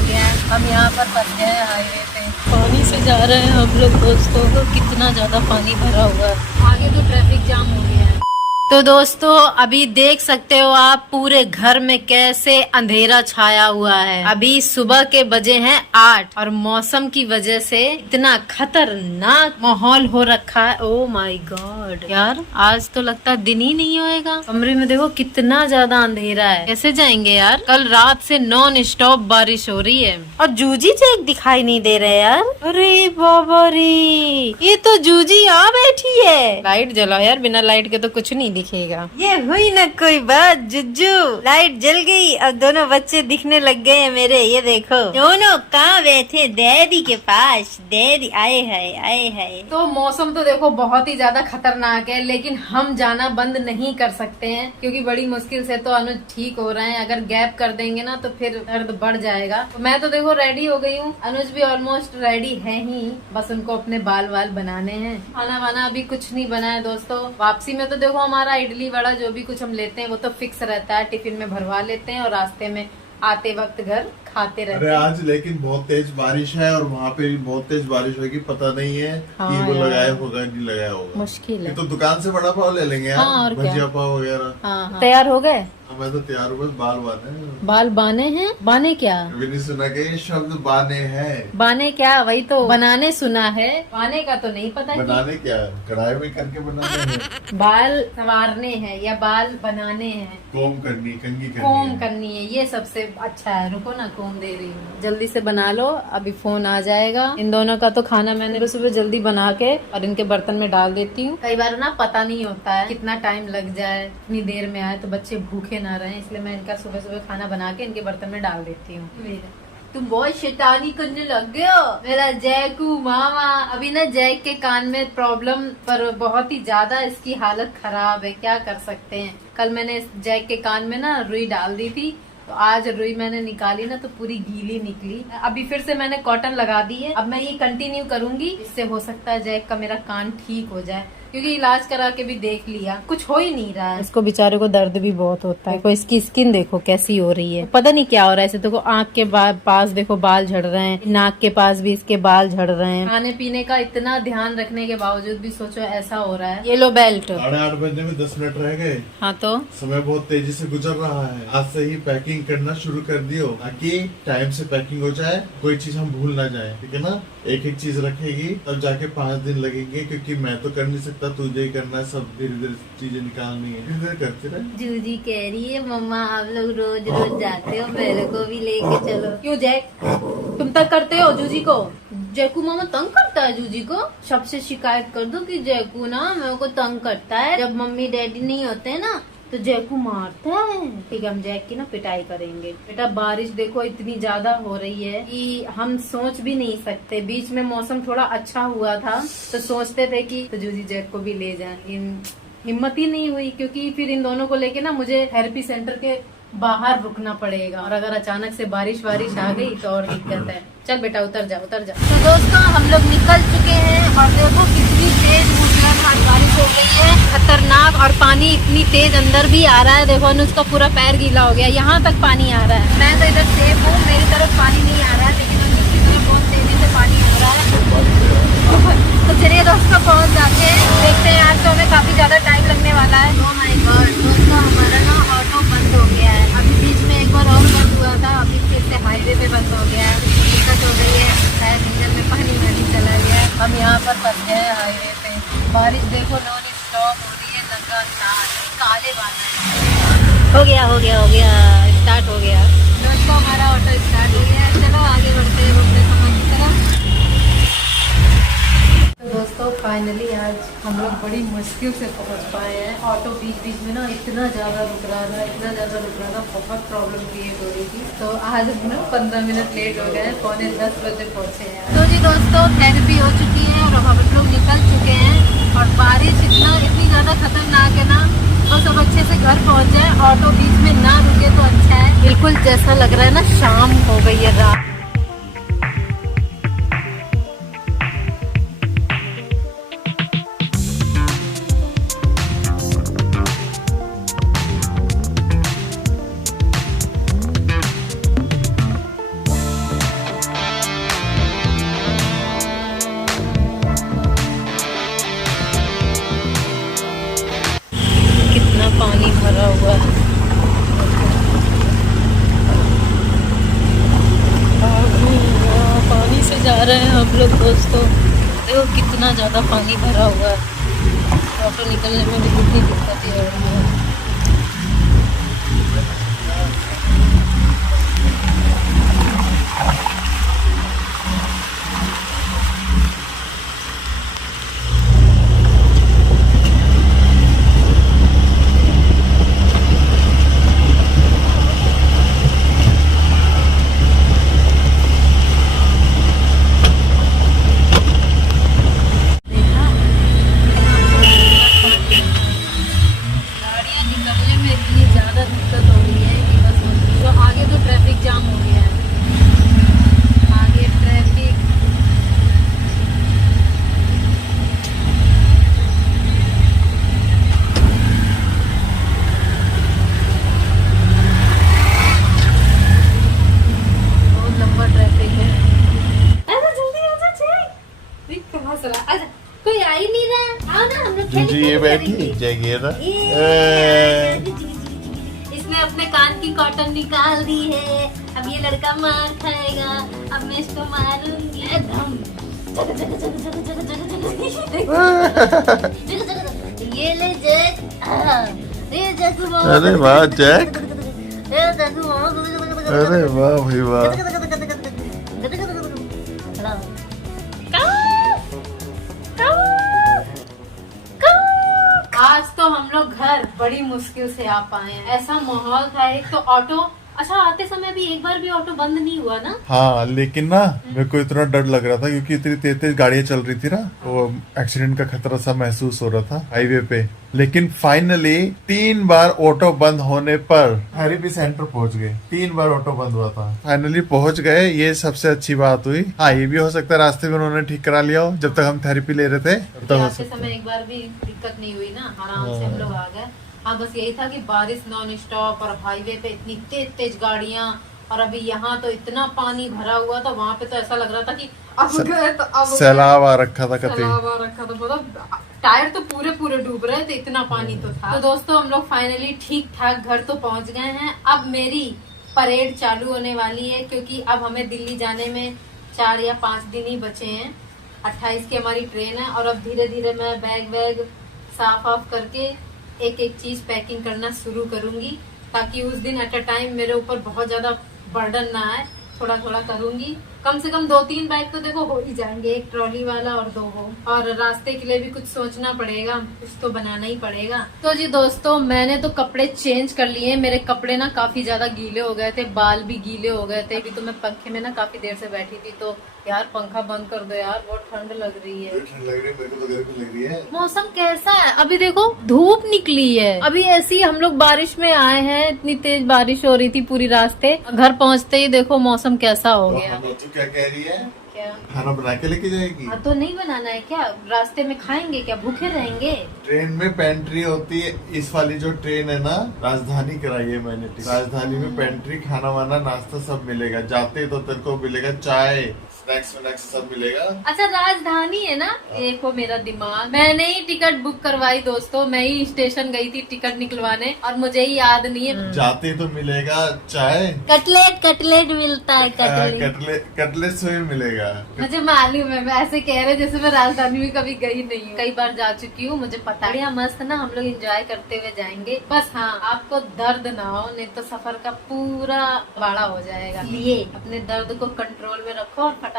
हो गया है। हम यहाँ पर फंस गए हैं हाईवे पे, पानी से जा रहे हैं हम लोग दोस्तों। तो कितना ज्यादा पानी भरा हुआ है, आगे तो ट्रैफिक जाम हो गया है। तो दोस्तों अभी देख सकते हो आप पूरे घर में कैसे अंधेरा छाया हुआ है। अभी सुबह के बजे हैं 8 और मौसम की वजह से इतना खतरनाक माहौल हो रखा है। ओ माय गॉड यार, आज तो लगता है दिन ही नहीं होएगा। कमरे में देखो कितना ज्यादा अंधेरा है, कैसे जाएंगे यार। कल रात से नॉन स्टॉप बारिश हो रही है और जूजी चेक दिखाई नहीं दे रहे यार। अरे बाबा रे, ये तो जूजी यहाँ बैठी है। लाइट जलाओ यार, बिना लाइट के तो कुछ नहीं दिखेगा। ये हुई ना कोई बात जुज्जू, लाइट जल गई। अब दोनों बच्चे दिखने लग गए हैं मेरे। ये देखो दोनों कहाँ बैठे, डैडी के पास। डैडी आए है। तो मौसम तो देखो बहुत ही ज्यादा खतरनाक है, लेकिन हम जाना बंद नहीं कर सकते हैं क्योंकि बड़ी मुश्किल से तो अनुज ठीक हो रहे हैं। अगर गैप कर देंगे ना तो फिर दर्द बढ़ जाएगा। तो मैं तो देखो रेडी हो गई हूँ, अनुज भी ऑलमोस्ट रेडी है ही, बस उनको अपने बाल बनाने हैं। खाना वाना अभी कुछ नहीं बना है दोस्तों। वापसी में तो देखो हमारा इडली वड़ा जो भी कुछ हम लेते हैं वो तो फिक्स रहता है, टिफिन में भरवा लेते हैं और रास्ते में आते वक्त घर खाते रहते हैं। अरे आज लेकिन बहुत तेज बारिश है और वहाँ पे भी बहुत तेज बारिश होगी, पता नहीं है हाँ कि वो यार, लगाया होगा नहीं लगाया होगा। मुश्किल है। तो दुकान से बड़ा पाव ले लेंगे यार। हाँ, और क्या। भजिया पाव वगैरह। हाँ। तैयार हो गए? मैं तो तैयार हुआ, बाल बाने हैं। बाल बाने हैं? बाने क्या? अभी नहीं सुना के ये शब्द बाने हैं। बाने क्या? वही तो बनाने सुना है, बाने का तो नहीं पता। बनाने क्या, कढ़ाई में करके बनाने हैं। बाल संवारने हैं या बाल बनाने हैं? कोम करनी, कंघी करनी कोम है। करनी है, ये सबसे अच्छा है। रुको ना, कोम दे रही हूँ। जल्दी से बना लो, अभी फोन आ जाएगा। इन दोनों का तो खाना मैंने सुबह जल्दी बना के और इनके बर्तन में डाल देती हूँ। कई बार ना पता नहीं होता है कितना टाइम लग जाए, इतनी देर में आए तो बच्चे भूखे ना रहे, इसलिए मैं इनका सुबह सुबह खाना बना के इनके बर्तन में डाल देती हूँ। तुम बहुत शैतानी करने लग गए हो मेरा जैकू मामा। अभी ना जैक के कान में प्रॉब्लम, पर बहुत ही ज्यादा इसकी हालत खराब है, क्या कर सकते हैं। कल मैंने इस जैक के कान में ना रुई डाल दी थी, तो आज रुई मैंने निकाली ना तो पूरी गीली निकली। अभी फिर से मैंने कॉटन लगा दी है। अब मैं ये कंटिन्यू करूंगी, इससे हो सकता है जैक का मेरा कान ठीक हो जाए, क्योंकि इलाज करा के भी देख लिया, कुछ हो ही नहीं रहा है। इसको बेचारे को दर्द भी बहुत होता है। देखो इसकी स्किन देखो कैसी हो रही है, पता नहीं क्या हो रहा है। ऐसे देखो आँख के पास देखो बाल झड़ रहे हैं, नाक के पास भी इसके बाल झड़ रहे हैं। खाने पीने का इतना ध्यान रखने के बावजूद भी सोचो ऐसा हो रहा है। ये लो बेल्ट। 8:30 बजने में 10 मिनट रह गए। हाँ तो समय बहुत तेजी से गुजर रहा है। आज से ही पैकिंग करना शुरू कर दियो ताकि टाइम से पैकिंग हो जाए, कोई चीज हम भूल ना जाए, ठीक है ना। एक एक चीज रखेगी तब जाके 5 दिन लगेंगे, क्योंकि मैं तो कर नहीं सकता, तुझे ही करना है। सब धीरे धीरे चीजें निकालनी है, धीरे धीरे करते रहे। जूजी कह रही है मम्मा आप लोग रोज रोज जाते हो, मेरे को भी लेके चलो। क्यों जैक, तुम तक करते हो जूजी को? जैकू मामा तंग करता है जूजी को। सबसे शिकायत कर दो कि जैकू ना मेरे को तंग करता है, जब मम्मी डैडी नहीं होते ना तो जैकू मारता है। ठीक है, हम जैक की ना पिटाई करेंगे। बेटा बारिश देखो इतनी ज्यादा हो रही है कि हम सोच भी नहीं सकते। बीच में मौसम थोड़ा अच्छा हुआ था तो सोचते थे कि तो जूजी जैक को भी ले जाए, लेकिन हिम्मत ही नहीं हुई, क्योंकि फिर इन दोनों को लेके ना मुझे थेरेपी सेंटर के बाहर रुकना पड़ेगा, और अगर अचानक से बारिश आ गई तो और दिक्कत है। चल बेटा उतर जा उतर जा। तो दोस्तों हम लोग निकल चुके हैं और देखो कितनी तेज मूसलाधार बारिश हो गई है, खतरनाक। और पानी इतनी तेज अंदर भी आ रहा है, देखो उसका पूरा पैर गीला हो गया, यहाँ तक पानी आ रहा है। मैं तो इधर सेफ हूँ, मेरी तरफ पानी नहीं आ रहा है, लेकिन उसकी तरफ बहुत तेजी से पानी हो रहा है। तो चलिए दोस्तों पहुँच जाते हैं, देखते हैं। आज तो हमें काफी ज्यादा टाइम लगने वाला है। ओह माय गॉड दोस्तों, हमारा ना ऑटो बंद हो गया है। अभी बीच में एक बार और बंद हुआ था, अभी फिर से हाईवे पे बंद हो गया है। दिक्कत हो गई है, शायद इंजन में पानी चला गया है। हम यहाँ पर फंस गए हैं हाईवे पे। बारिश देखो नॉन स्टॉप हो रही है लगातार, काले बादल। हो गया स्टार्ट हो गया दोस्तों, हमारा ऑटो स्टार्ट हो गया है। चलो आगे बढ़ते हैं अपने सामान की तरफ। तो दोस्तों फाइनली आज हम लोग बड़ी मुश्किल से पहुंच पाए हैं। ऑटो बीच बीच में ना इतना ज़्यादा रुक रहा था, बहुत प्रॉब्लम क्रिएट हो रही थी। तो आज हम लोग 15 मिनट लेट हो गए, 9:45 बजे पहुंचे हैं। तो जी दोस्तों थेरेपी हो चुकी है और हम लोग निकल चुके हैं। और बारिश इतनी ज़्यादा खतरनाक है ना, तो सब अच्छे से घर पहुँच जाए, ऑटो बीच में ना रुके तो अच्छा है। बिल्कुल जैसा लग रहा है ना शाम हो गई है, रात। दोस्तों, देखो कितना ज़्यादा पानी भरा हुआ है। ऑटो निकलने में भी कितनी दिक्कत हो रही है। कोई आ ही नहीं रहा। आओ ना, हम लोग जी ये बैठी जाएगी ना। इसने अपने कान की कॉटन निकाल दी है। अब ये लड़का मार खाएगा। अब मैं इसको मारूंगी। ये ले जैक। ये जैक। अरे वाह जैक। अरे वाह भाई वाह। आज तो हम लोग घर बड़ी मुश्किल से आ पाए हैं। ऐसा माहौल था। एक तो ऑटो, अच्छा आते समय भी एक बार भी ऑटो बंद नहीं हुआ ना। हाँ लेकिन ना मेरे को इतना डर लग रहा था क्योंकि इतनी तेज तेज गाड़ियां चल रही थी ना, वो एक्सीडेंट का खतरा सा महसूस हो रहा था हाईवे पे। लेकिन फाइनली 3 बार ऑटो बंद होने पर थेरेपी सेंटर पहुंच गए। 3 बार ऑटो बंद हुआ था, फाइनली पहुंच गए। ये सबसे अच्छी बात हुई। हाँ ये भी हो सकता है रास्ते में उन्होंने ठीक करा लिया हो जब तक हम थेरेपी ले रहे थे। तब तक हो आते सकता समय एक बार भी दिक्कत नहीं हुई ना, आराम से हम लोग आ गए। हाँ बस यही था कि बारिश नॉन स्टॉप और हाईवे पे इतनी तेज तेज गाड़ियां, और अभी यहाँ तो इतना पानी भरा हुआ था। वहाँ पे तो ऐसा लग रहा था कि अब गए तो अब सैलाब आ रखा था कतई। सैलाब आ रखा था, मतलब टायर तो पूरे पूरे डूब रहे थे, इतना पानी तो था। तो दोस्तों हम लोग फाइनली ठीक ठाक घर तो पहुँच गए हैं। अब मेरी परेड चालू होने वाली है क्योंकि अब हमें दिल्ली जाने में 4 या 5 दिन ही बचे हैं। 28 की हमारी ट्रेन है और अब धीरे धीरे मैं बैग वैग साफ ऑफ करके एक एक चीज पैकिंग करना शुरू करूंगी, ताकि उस दिन एट अ टाइम मेरे ऊपर बहुत ज्यादा बर्डन ना आए। थोड़ा थोड़ा करूंगी, कम से कम 2-3 बैग तो देखो हो ही जाएंगे, एक ट्रॉली वाला और 2 हो। और रास्ते के लिए भी कुछ सोचना पड़ेगा, कुछ तो बनाना ही पड़ेगा। तो जी दोस्तों मैंने तो कपड़े चेंज कर लिए। मेरे कपड़े ना काफी ज्यादा गीले हो गए थे, बाल भी गीले हो गए थे। अभी तो मैं पंखे में ना काफी देर से बैठी थी, तो यार पंखा बंद कर दो यार, बहुत ठंड लग रही है। ठंड लग रही है, मेरे को तो गर्मी लग रही है। मौसम कैसा है अभी देखो, धूप निकली है। अभी ऐसी हम लोग बारिश में आए हैं, इतनी तेज बारिश हो रही थी पूरी रास्ते। घर पहुंचते ही देखो मौसम कैसा हो गया। तो क्या कह रही है? क्या खाना बना के लेके जाएगी? हाँ तो नहीं बनाना है क्या? रास्ते में खाएंगे क्या? भूखे रहेंगे? ट्रेन में पेंट्री होती है। इस वाली जो ट्रेन है ना, राजधानी कराई है मैंने। राजधानी में पेंट्री, खाना वाना नाश्ता सब मिलेगा। जाते तो तेरे को मिलेगा चाय, स्नैक्स सब मिलेगा। अच्छा राजधानी है ना। देखो मेरा दिमाग, मैंने ही टिकट बुक करवाई दोस्तों। मैं ही स्टेशन गई थी टिकट निकलवाने और मुझे ही याद नहीं है। जाते तो मिलेगा चाय, कटलेट मिलता है। कटलेट से भी मिलेगा। मुझे मालूम है, मैं ऐसे कह रहे जैसे मैं राजधानी में कभी गई नहीं हूँ। कई बार जा चुकी हूँ, मुझे पता है। बढ़िया मस्त ना, हम लोग एंजॉय करते हुए जाएंगे। बस हाँ आपको दर्द ना हो, नहीं तो सफर का पूरा बाड़ा हो जाएगा। लिए अपने दर्द को कंट्रोल में रखो और फटाफट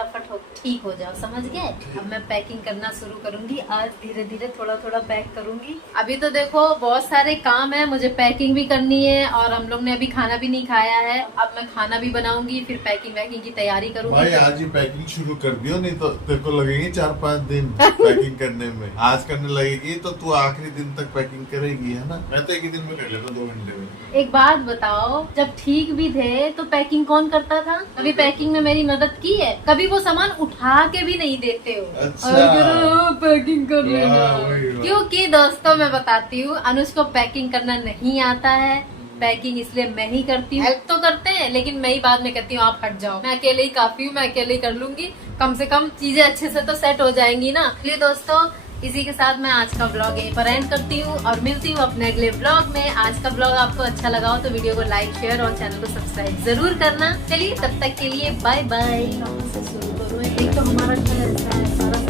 ठीक हो जाओ, समझ गए? अब मैं पैकिंग करना शुरू करूंगी। आज धीरे धीरे थोड़ा थोड़ा पैक करूंगी। अभी तो देखो बहुत सारे काम है, मुझे पैकिंग भी करनी है और हम लोग ने अभी खाना भी नहीं खाया है। अब मैं खाना भी बनाऊंगी, फिर पैकिंग की तैयारी करूंगी। भाई आज ही पैकिंग शुरू कर दियो, नहीं तो तेरे को लगेंगे 4-5 दिन पैकिंग करने में। आज करने लगेगी तो तू आखिरी दिन तक पैकिंग करेगी, है ना? मैं तो एक ही दिन में कर लेता हूँ, 2 घंटे में। एक बात बताओ, जब ठीक भी थे तो पैकिंग कौन करता था? कभी पैकिंग में मेरी मदद की है? कभी वो सामान उठा के भी नहीं देते हो। अच्छा। पैकिंग कर लेना। वही। क्योंकि दोस्तों मैं बताती हूँ, अनुज को पैकिंग करना नहीं आता है। पैकिंग इसलिए मैं ही करती हूँ। हेल्प तो करते हैं लेकिन मैं ही बाद में कहती हूँ आप हट जाओ, मैं अकेले ही काफी हूँ, मैं अकेले ही कर लूंगी। कम से कम चीजें अच्छे से तो सेट हो जाएंगी ना। इसलिए दोस्तों इसी के साथ मैं आज का ब्लॉग यहीं पर एंड करती हूँ और मिलती हूँ अपने अगले ब्लॉग में। आज का ब्लॉग आपको अच्छा लगा हो तो वीडियो को लाइक, शेयर और चैनल को सब्सक्राइब जरूर करना। चलिए तब तक के लिए बाय बाय। शुरू करूँ एक तो हमारा घर ऐसा है, सारा